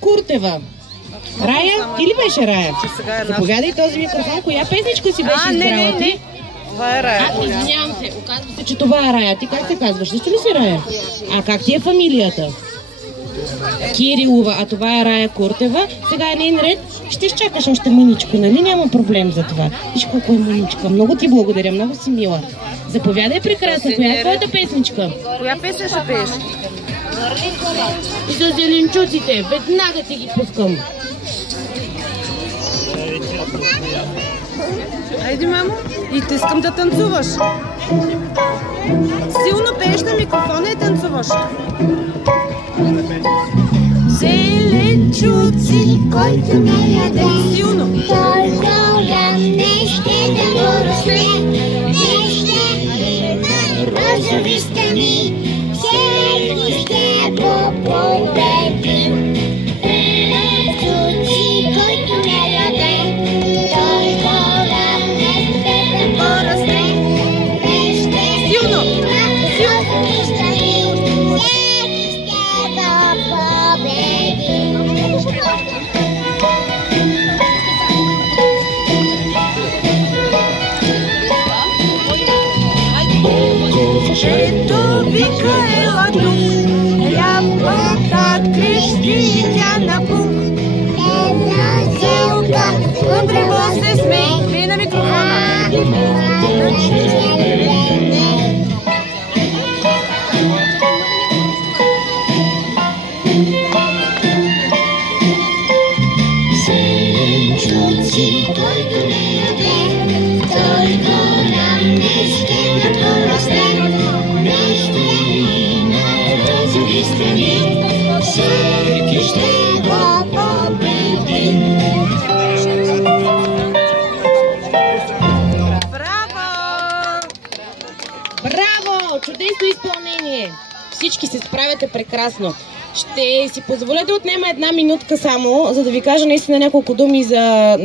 Куртева. Рая? Ти ли беше Рая? Заповядай този микрофон. Коя песничка си беше избрала ти? Това е Рая. Извинявам се, оказва се, че това е Рая. Ти как се казваш? Също ли си Рая? А как ти е фамилията? Кирилова, а това е Рая Куртева. Сега е нейн ред. Ще изчакаш още мъничко, нали? Няма проблем за това. Виж колко е мъничка. Много ти благодаря, много си мила. Заповядай, прекрасна. Коя е твоята песничка? Коя песня ще пееш? И за зеленчуците. Веднага ти ги пускам. Айде, мамо. И те искам да танцуваш. Силно пееш на микрофона и танцуваш. Зеленчуци, който не яде. Силно. Той голям не ще да порасне, не ще има розови стени, всеки ще го победи. Зеленчуци, който не яде, той голям не ще да порасне, не ще Силно. има розови стени, всеки ще го победи. Ето вика ела тук, ябълка крещи тя напук. Една селка Вътрево се смей, пей на микрофона. Зеленчуци, който не яде, той голям не ще да порасне, не ще има розови страни, всеки ще го победи. Браво! Браво! Чудесно изпълнение! Всички се справяте прекрасно. Ще си позволя да отнема една минутка само, за да ви кажа наистина няколко думи за